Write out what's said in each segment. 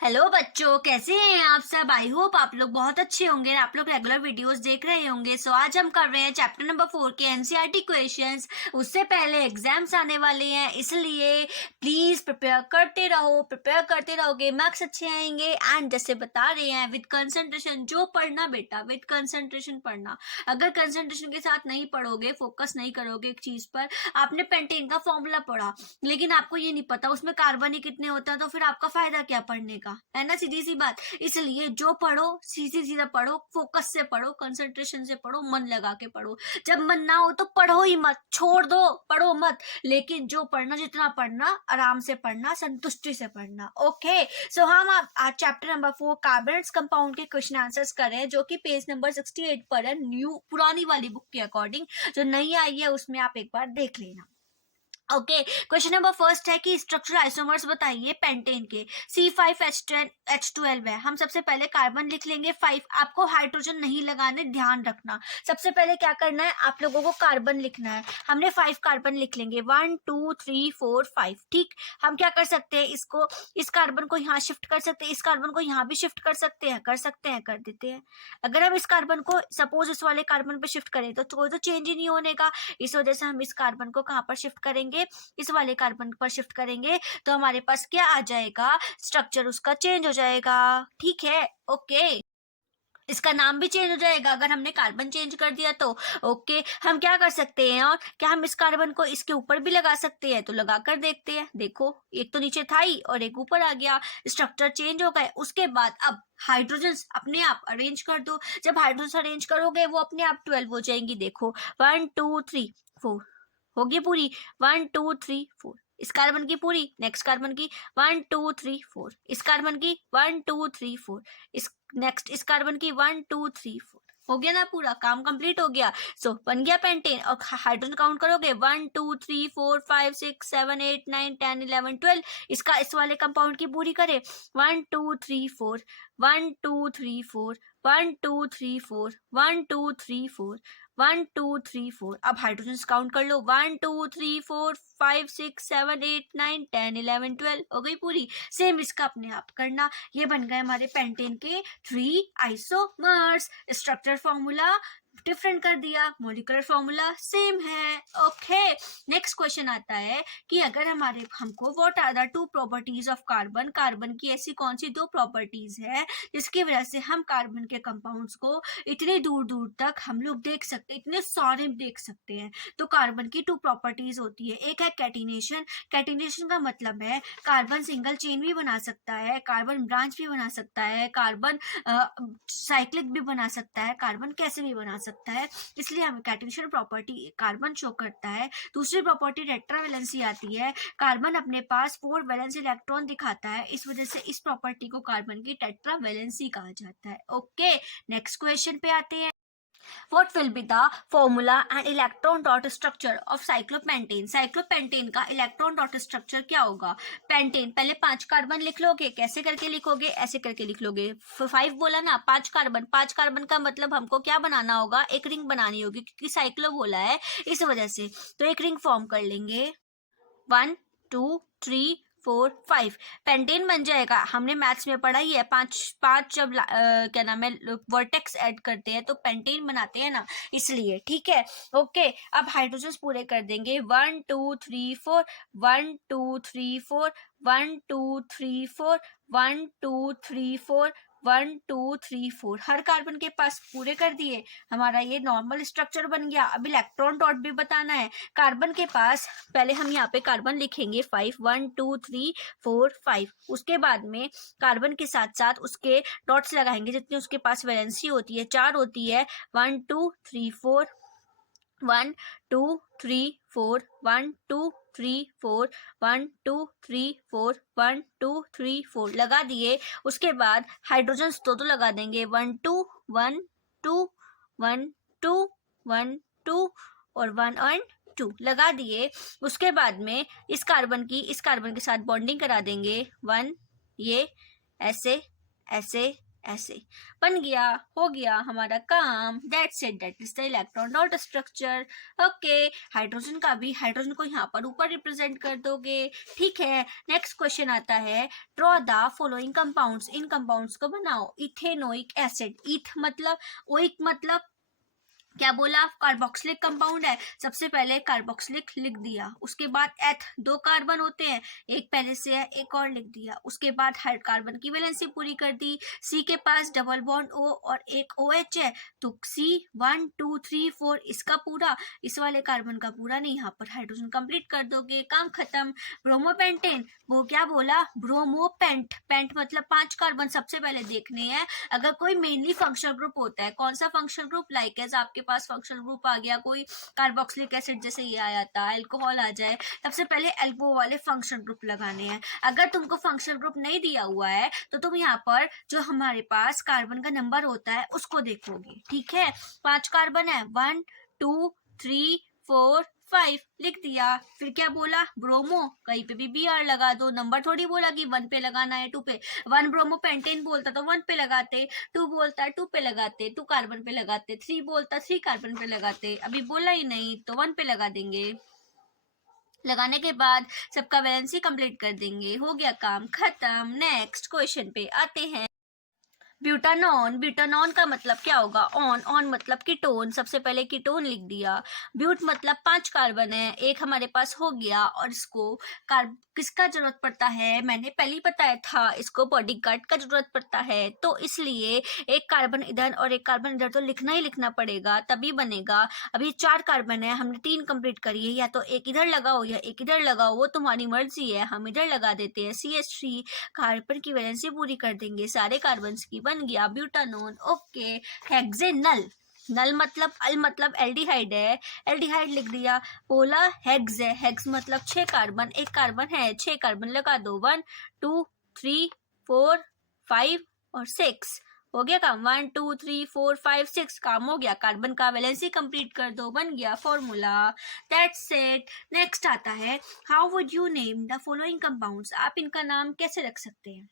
Hello बच्चों, कैसे हैं आप सब। आई होप आप लोग बहुत अच्छे होंगे। आप लोग रेगुलर वीडियोस देख रहे होंगे। सो आज हम कर रहे हैं चैप्टर नंबर 4 के एनसीईआरटी क्वेश्चंस। उससे पहले एग्जाम्स आने वाले हैं, इसलिए प्लीज प्रिपेयर करते रहो। प्रिपेयर करते रहोगे मार्क्स अच्छे आएंगे। एंड जैसे बता रहे हैं, विद कंसंट्रेशन जो पढ़ना बेटा, विद कंसंट्रेशन पढ़ना। अगर कंसंट्रेशन के साथ नहीं पढ़ोगे, फोकस नहीं करोगे एक चीज पर, आपने पेंटेन का फॉर्मूला पढ़ा लेकिन आपको ये नहीं पता उसमें कार्बन ही कितने होता है, तो फिर आपका फायदा क्या पढ़ने का, है ना। सीधी सी बात। इसलिए जो पढ़ो सीधी सीधा पढ़ो, फोकस से पढ़ो, कंसंट्रेशन से पढ़ो, मन लगा के पढ़ो। जब मन ना हो तो पढ़ो ही मत, छोड़ दो, पढ़ो मत। लेकिन जो पढ़ना, जितना पढ़ना आराम से पढ़ना, संतुष्टि से पढ़ना। ओके। सो हम आज चैप्टर नंबर 4 कार्बन्स कंपाउंड के क्वेश्चन आंसर्स कर रहे हैं, जो कि पेज नंबर 68 पर है, न्यू पुरानी वाली बुक के अकॉर्डिंग। जो नई आई है उसमें आप एक बार देख लेना। ओके। क्वेश्चन नंबर फर्स्ट है कि स्ट्रक्चर आइसोमर्स बताइए पेंटेन के। C5H12 है। हम सबसे पहले कार्बन लिख लेंगे 5। आपको हाइड्रोजन नहीं लगाने, ध्यान रखना। सबसे पहले क्या करना है, आप लोगों को कार्बन लिखना है। हमने 5 कार्बन लिख लेंगे, 1 2 3 4 5। ठीक। हम क्या कर सकते हैं, इसको, इस कार्बन को यहाँ शिफ्ट कर सकते हैं, इस कार्बन को यहाँ भी शिफ्ट कर सकते हैं, कर देते हैं। अगर हम इस कार्बन को सपोज इस वाले कार्बन पे शिफ्ट करें तो कोई तो चेंज ही नहीं होने का। इस वजह से हम इस कार्बन को कहाँ पर शिफ्ट करेंगे, इस वाले कार्बन पर शिफ्ट करेंगे, तो हमारे पास क्या आ जाएगा, स्ट्रक्चर उसका चेंज हो जाएगा। ठीक है। ओके। इसका नाम भी चेंज हो जाएगा अगर हमने कार्बन चेंज कर दिया तो। ओके। हम क्या कर सकते हैं, और क्या हम इस कार्बन को इसके ऊपर भी लगा सकते हैं, तो लगा कर देखते हैं। देखो, एक तो नीचे था ही और एक ऊपर आ गया, स्ट्रक्चर चेंज हो गए। उसके बाद अब हाइड्रोजन अपने आप अरेंज कर दो। जब हाइड्रोजन अरेंज करोगे वो अपने आप 12 हो जाएंगी। देखो 1 2 3 4 होगी पूरी, 1 2 3 4। इस कार्बन की पूरी, नेक्स्ट कार्बन की 1 2 3 4, इस कार्बन की 1 2 3 4, इस नेक्स्ट इस कार्बन की 1 2 3 4। हो गया ना, पूरा काम कंप्लीट हो गया। सो बन गया पेंटेन। और हाइड्रोजन काउंट करोगे 1 2 3 4 5 6 7 8 9 10 11 12। इसका इस वाले कंपाउंड की पूरी करें, 1 2 3 4 1 2 3 4 1 2 3 4 1 2 3 4 1 2 3 4। अब हाइड्रोजन काउंट कर लो, 1 2 3 4 5 6 7 8 9 10 11 12। हो गई पूरी। सेम इसका अपने आप करना। ये बन गए हमारे पेंटेन के 3 आइसोमर्स। स्ट्रक्चर फॉर्मूला डिफरेंट कर दिया, मॉलिक्यूलर फॉर्मूला सेम है। ओके। नेक्स्ट क्वेश्चन आता है कि अगर हमको what are the 2 properties of carbon. Carbon की ऐसी कौन सी 2 प्रॉपर्टीज है जिसकी वजह से हम कार्बन के कंपाउंड्स को इतने दूर दूर तक हम लोग देख सकते, इतने सारे देख सकते हैं। तो कार्बन की 2 प्रॉपर्टीज होती है। एक है कैटिनेशन। कैटिनेशन का मतलब है कार्बन सिंगल चेन भी बना सकता है, कार्बन ब्रांच भी बना सकता है, कार्बन साइक्लिक भी बना सकता है, कार्बन कैसे भी बना सकता है। इसलिए हमें कैटिनेशन प्रॉपर्टी कार्बन शो करता है। दूसरी प्रॉपर्टी टेट्रावैलेंसी आती है। कार्बन अपने पास 4 वैलेंस इलेक्ट्रॉन दिखाता है, इस वजह से इस प्रॉपर्टी को कार्बन की टेट्रावैलेंसी कहा जाता है। ओके। नेक्स्ट क्वेश्चन पे आते हैं। What will be the formula and electron dot structure of cyclopentane? Cyclopentane का इलेक्ट्रॉन डॉट स्ट्रक्चर क्या होगा। पेंटेन, पहले 5 कार्बन लिख लोगे। कैसे करके लिखोगे, ऐसे करके लिख लोगे। 5 बोला ना, 5 कार्बन। 5 कार्बन का मतलब हमको क्या बनाना होगा, एक रिंग बनानी होगी, क्योंकि साइक्लो बोला है इस वजह से। तो एक रिंग फॉर्म कर लेंगे, 1 2 3 4 5। पेंटेन बन जाएगा। हमने मैथ्स में पढ़ा ही है, 5 जब क्या नाम है वर्टेक्स ऐड करते हैं तो पेंटेन बनाते हैं ना, इसलिए। ठीक है। ओके। अब हाइड्रोजन पूरे कर देंगे, 1 2 3 4 1 2 3 4 1 2 3 4 1 2 3 4 1 2 3 4। हर कार्बन के पास पूरे कर दिए। हमारा ये नॉर्मल स्ट्रक्चर बन गया। अब इलेक्ट्रॉन डॉट भी बताना है। कार्बन के पास पहले हम यहाँ पे कार्बन लिखेंगे 5 1 2 3 4 5। उसके बाद में कार्बन के साथ साथ उसके डॉट्स लगाएंगे, जितनी उसके पास वैलेंसी होती है, 4 होती है। 1 2 3 4 1 2 3 4 1 2 3 4 1 2 3 4 1 2 3 4 लगा दिए। उसके बाद हाइड्रोजन तो लगा देंगे, 1 2 1 2 1 2 1 2 और 1 और 2 लगा दिए। उसके बाद में इस कार्बन के साथ बॉन्डिंग करा देंगे, 1 ये ऐसे ऐसे ऐसे बन गया, हो गया हमारा काम। That's it, that is the electron dot structure. Okay, hydrogen का भी, हाइड्रोजन को यहाँ पर ऊपर रिप्रेजेंट कर दोगे, ठीक है। नेक्स्ट क्वेश्चन आता है, draw the following compounds, in compounds को बनाओ। इथेनोइक एसिड, ईथ मतलब, ओइक मतलब क्या बोला, कार्बोक्सिलिक कंपाउंड है। सबसे पहले कार्बोक्सिलिक लिख दिया, उसके बाद एथ, 2 कार्बन होते हैं, एक पहले से है, एक और लिख दिया। उसके बाद हर कार्बन की वैलेंसी पूरी कर दी। सी के पास डबल बॉन्ड ओ और एक OH है, तो सी 1 2 3 4 इसका पूरा, इस वाले कार्बन का पूरा नहीं, यहाँ पर हाइड्रोजन कंप्लीट कर दोगे, काम खत्म। ब्रोमोपेंटेन, वो क्या बोला, ब्रोमोपेंट, पेंट मतलब 5 कार्बन सबसे पहले देखने हैं। अगर कोई मेनली फंक्शनल ग्रुप होता है, कौन सा फंक्शनल ग्रुप, लाइक एज आपके पास फंक्शनल ग्रुप आ गया कोई कार्बोक्सिलिक एसिड, जैसे ये आया था, अल्कोहल आ जाए, सबसे पहले एल्को वाले फंक्शनल ग्रुप लगाने हैं। अगर तुमको फंक्शनल ग्रुप नहीं दिया हुआ है तो तुम यहाँ पर जो हमारे पास कार्बन का नंबर होता है उसको देखोगे, ठीक है। 5 कार्बन है, 1 2 3 4 5 लिख दिया। फिर क्या बोला, ब्रोमो, कहीं पे भी Br लगा दो, नंबर थोड़ी बोला कि 1 पे लगाना है, 2 पे। 1 ब्रोमो पेंटेन बोलता तो 1 पे लगाते, 2 बोलता है 2 पे लगाते, 2 कार्बन पे लगाते, 3 बोलता 3 कार्बन पे लगाते, अभी बोला ही नहीं तो 1 पे लगा देंगे। लगाने के बाद सबका वैलेंसी कंप्लीट कर देंगे, हो गया काम खत्म। नेक्स्ट क्वेश्चन पे आते हैं। ब्यूटानॉन, ब्यूटानॉन का मतलब क्या होगा, ऑन, ऑन मतलब कीटोन, सबसे पहले कीटोन लिख दिया। ब्यूट मतलब 5 कार्बन है, एक हमारे पास हो गया, और इसको किसका जरूरत पड़ता है, मैंने पहले ही बताया था, इसको बॉडीगार्ड का जरूरत पड़ता है, तो इसलिए एक कार्बन इधर और एक कार्बन इधर तो लिखना ही लिखना पड़ेगा, तभी बनेगा। अभी 4 कार्बन है, हमने 3 कंप्लीट करी है, या तो एक इधर लगाओ या एक इधर लगाओ, वो तुम्हारी मर्जी है, हम इधर लगा देते हैं। CH3 कार्बन की वैलेंसी पूरी कर देंगे सारे कार्बन की, बन गया ब्यूटानोन। ओके, हेक्सेनल, नल मतलब, अल मतलब एल्डिहाइड है, एल्डिहाइड लिख दिया। बोला हेक्स है, हेक्स मतलब 6 कार्बन, एक कार्बन है, 6 कार्बन लगा दो, 1 2 3 4 5 और 6, हो गया काम। 1 2 3 4 5 6 काम हो गया, कार्बन का वैलेंसी कंप्लीट कर दो, बन गया फॉर्मूला। That's it. नेक्स्ट आता है, how would you name the following compounds, आप इनका नाम कैसे रख सकते हैं।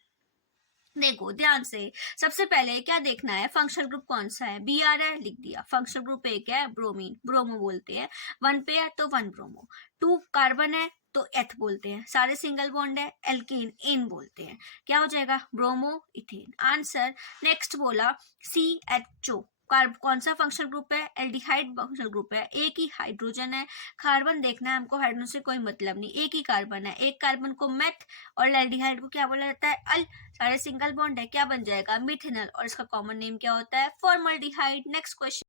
देखो ध्यान से, सबसे पहले क्या देखना है, फंक्शनल ग्रुप कौन सा है, Br है, लिख दिया। फंक्शनल ग्रुप एक है, ब्रोमीन, ब्रोमो बोलते हैं। 1 पे है तो 1 ब्रोमो, 2 कार्बन है तो एथ बोलते हैं, सारे सिंगल बॉन्ड है, एल्केन, इन बोलते हैं, क्या हो जाएगा, ब्रोमो इथेन, आंसर। नेक्स्ट बोला CHO, कौन सा फंक्शनल ग्रुप है, एल्डिहाइड फंक्शनल ग्रुप है, एक ही हाइड्रोजन है, कार्बन देखना है हमको, हाइड्रोजन से कोई मतलब नहीं, एक ही कार्बन है, एक कार्बन को मेथ और एल्डिहाइड को क्या बोला जाता है, अल, सारे सिंगल बॉन्ड है, क्या बन जाएगा, मिथेनॉल, और इसका कॉमन नेम क्या होता है, फॉर्मल्डिहाइड। नेक्स्ट क्वेश्चन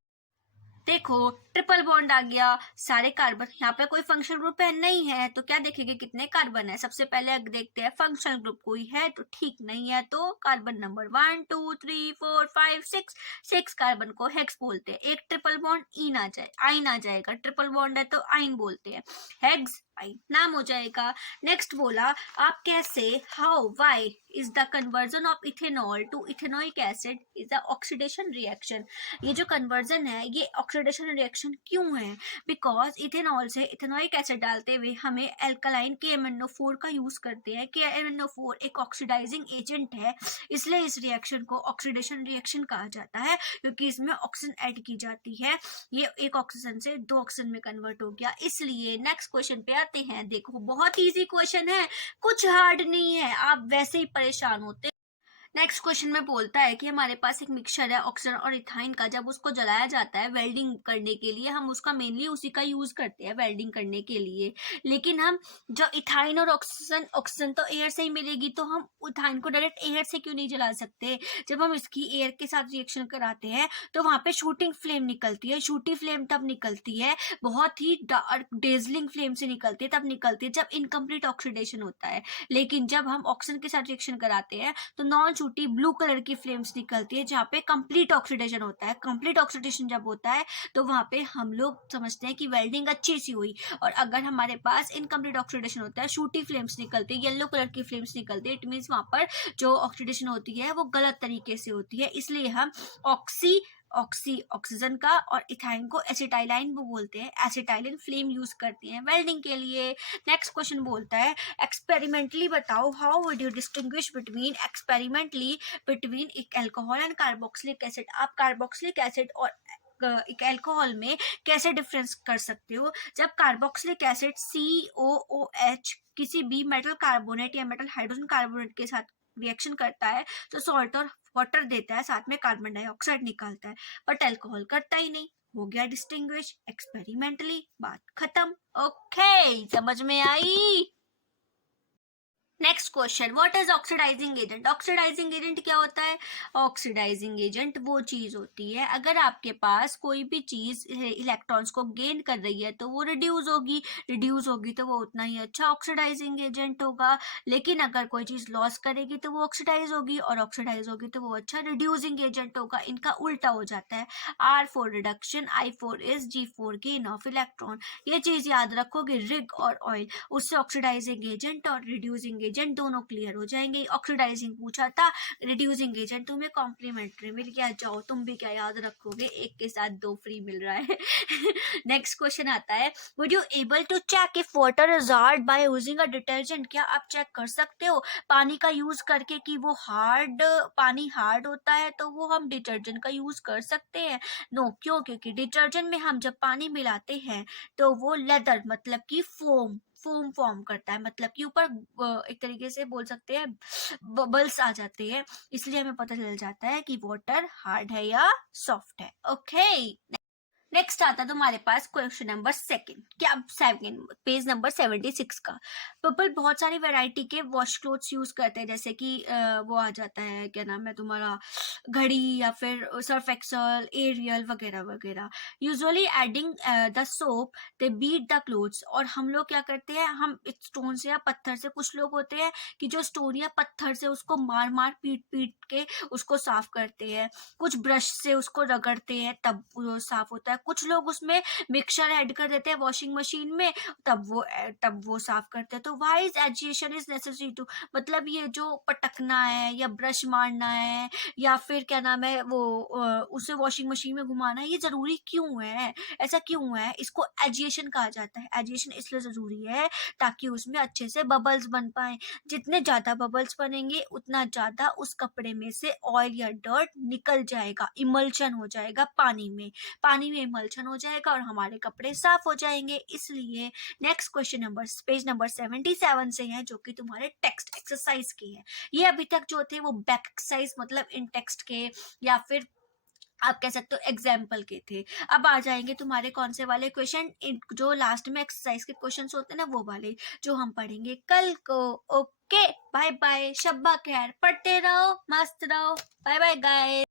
देखो, ट्रिपल बॉन्ड आ गया, सारे कार्बन, यहाँ पे कोई फंक्शनल ग्रुप है नहीं है, तो क्या देखेंगे कितने कार्बन है, सबसे पहले अगर देखते हैं फंक्शनल ग्रुप कोई है तो ठीक, नहीं है तो कार्बन नंबर 1 2 3 4 5 6 कार्बन को हेक्स बोलते हैं। एक ट्रिपल बॉन्ड इन आ जाए, आइन आ जाएगा, ट्रिपल बॉन्ड है तो आइन बोलते हैं, हेक्स आइन नाम हो जाएगा। नेक्स्ट बोला, आप कैसे, how, why is the conversion of ethanol to ethanoic acid is the oxidation reaction. ये जो कन्वर्जन है ये ऑक्सीडेशन रिएक्शन क्यों है, बिकॉज इथेनॉल से इथेनोइक एसिड डालते हुए हमें एल्कलाइन KMnO4 का यूज करते हैं। KMnO4 एक ऑक्सीडाइजिंग एजेंट है, इसलिए इस रिएक्शन को ऑक्सीडेशन रिएक्शन कहा जाता है, क्योंकि इसमें ऑक्सीजन ऐड की जाती है, ये एक ऑक्सीजन से 2 ऑक्सीजन में कन्वर्ट हो गया, इसलिए। नेक्स्ट क्वेश्चन पे आते हैं, देखो बहुत इजी क्वेश्चन है, कुछ हार्ड नहीं है, आप वैसे ही परेशान होते। नेक्स्ट क्वेश्चन में बोलता है कि हमारे पास एक मिक्सचर है ऑक्सीजन और इथाइन का, जब उसको जलाया जाता है वेल्डिंग करने के लिए, हम उसका मेनली उसी का यूज करते हैं वेल्डिंग करने के लिए, लेकिन हम जो इथाइन और ऑक्सीजन, ऑक्सीजन तो एयर से ही मिलेगी, तो हम इथाइन को डायरेक्ट एयर से क्यों नहीं जला सकते, जब हम इसकी एयर के साथ रिएक्शन कराते हैं तो वहां पे शूटिंग फ्लेम निकलती है। शूटिंग फ्लेम तब निकलती है, बहुत ही डार्क डेजलिंग फ्लेम से निकलती है, तब निकलती है जब इनकम्प्लीट ऑक्सीडेशन होता है, लेकिन जब हम ऑक्सीजन के साथ रिएक्शन कराते हैं तो नॉन छोटी ब्लू कलर की फ्लेम्स निकलती है, जहाँ पे कंप्लीट ऑक्सीडेशन होता है। कंप्लीट ऑक्सीडेशन जब होता है तो वहां पे हम लोग समझते हैं कि वेल्डिंग अच्छी सी हुई, और अगर हमारे पास इनकम्प्लीट ऑक्सीडेशन होता है, शूटी फ्लेम्स निकलती है, येलो कलर की फ्लेम्स निकलती है, इट मीन्स वहां पर जो ऑक्सीडेशन होती है वो गलत तरीके से होती है, इसलिए हम ऑक्सी ऑक्सीजन का, और इथाइन को एसिटाइलाइन भी बोलते हैं। एसिटाइलिन फ्लेम यूज करते हैं वेल्डिंग के लिए। नेक्स्ट क्वेश्चन बोलता है एक्सपेरिमेंटली बताओ how would you distinguish between experimentally between एक अल्कोहल एंड कार्बोक्सिलिक एसिड। आप कार्बोक्सिलिक एसिड और एक अल्कोहल में कैसे डिफरेंस कर सकते हो। जब कार्बोक्सिलिक एसिड COOH किसी भी मेटल कार्बोनेट या मेटल हाइड्रोजन कार्बोनेट के साथ रिएक्शन करता है तो सॉल्ट और वाटर देता है, साथ में कार्बन डाइऑक्साइड निकालता है, बट अल्कोहल करता ही नहीं। हो गया डिस्टिंग्विश एक्सपेरिमेंटली, बात खत्म। ओके, समझ में आई। Next question, what is oxidising agent. Oxidising agent क्या होता है। ऑक्सीडाइजिंग एजेंट वो चीज होती है, अगर आपके पास कोई भी चीज इलेक्ट्रॉन्स को गेन कर रही है तो वो रिड्यूस होगी तो वो उतना ही अच्छा ऑक्सीडाइजिंग एजेंट होगा। लेकिन अगर कोई चीज लॉस करेगी तो वो ऑक्सीडाइज होगी, और ऑक्सीडाइज होगी तो वो अच्छा रिड्यूसिंग एजेंट होगा। इनका उल्टा हो जाता है। R for reduction, I for is, G for gain of electron. ये चीज याद रखोगे, रिग और ऑयल, उससे ऑक्सीडाइजिंग एजेंट और रिड्यूसिंग एजेंट दोनों क्लियर हो जाएंगे। ऑक्सीडाइजिंग पूछा था, रिड्यूसिंग एजेंट तुम्हें कॉम्प्लीमेंट्री मिल गया, जाओ तुम भी क्या याद रखोगे, एक के साथ दो फ्री मिल रहा है। नेक्स्ट क्वेश्चन आता है, would you able to check if water is hard by using a detergent. क्या आप चेक कर सकते हो पानी का यूज करके कि वो पानी हार्ड होता है तो वो हम डिटर्जेंट का यूज कर सकते हैं। नो, क्यों, क्योंकि डिटर्जेंट में हम जब पानी मिलाते हैं तो वो लेदर मतलब कि फोम फॉर्म करता है, मतलब कि ऊपर एक तरीके से बोल सकते हैं बबल्स आ जाते हैं, इसलिए हमें पता चल जाता है कि वाटर हार्ड है या सॉफ्ट है। ओके, नेक्स्ट आता है तुम्हारे पास क्वेश्चन नंबर सेकंड, क्या सेकंड पेज नंबर 76 का। पीपल बहुत सारी वैरायटी के वॉश क्लोथ्स यूज करते हैं, जैसे कि वो आ जाता है, क्या नाम है तुम्हारा, घड़ी या फिर सर्फ एक्सल, एरियल वगैरह वगैरह। Usually adding the soap they beat the clothes. और हम लोग क्या करते हैं, हम स्टोन से या पत्थर से, कुछ लोग होते हैं कि जो स्टोन या पत्थर से उसको मार मार पीट पीट के उसको साफ करते हैं, कुछ ब्रश से उसको रगड़ते हैं तब वो साफ होता है, कुछ लोग उसमें मिक्सचर ऐड कर देते हैं वॉशिंग मशीन में तब वो साफ करते हैं। तो why is agitation is necessary to, मतलब ये जो पटकना है या ब्रश मारना है या फिर क्या नाम है वो उसे वॉशिंग मशीन में घुमाना है, ये जरूरी क्यों है, ऐसा क्यों है। इसको एजिएशन कहा जाता है। एजिएशन इसलिए जरूरी है ताकि उसमें अच्छे से बबल्स बन पाए। जितने ज्यादा बबल्स बनेंगे उतना ज्यादा उस कपड़े में से ऑयल या डर्ट निकल जाएगा, इमल्शन हो जाएगा पानी में इमल्शन हो जाएगा और हमारे कपड़े साफ हो जाएंगे। इसलिए next question number page number 77 से है, जो कि तुम्हारे टेक्स्ट एक्सरसाइज की है। ये अभी तक जो थे वो बैक एक्सरसाइज मतलब इन टेक्स्ट के या फिर आप कह सकते हो एग्जाम्पल के थे। अब आ जाएंगे तुम्हारे कौन से वाले क्वेश्चन, जो लास्ट में एक्सरसाइज के क्वेश्चंस होते हैं ना, वो वाले जो हम पढ़ेंगे कल को। ओके, बाय बाय, शब्बा खैर, पढ़ते रहो, मस्त रहो, बाय बाय गाइस।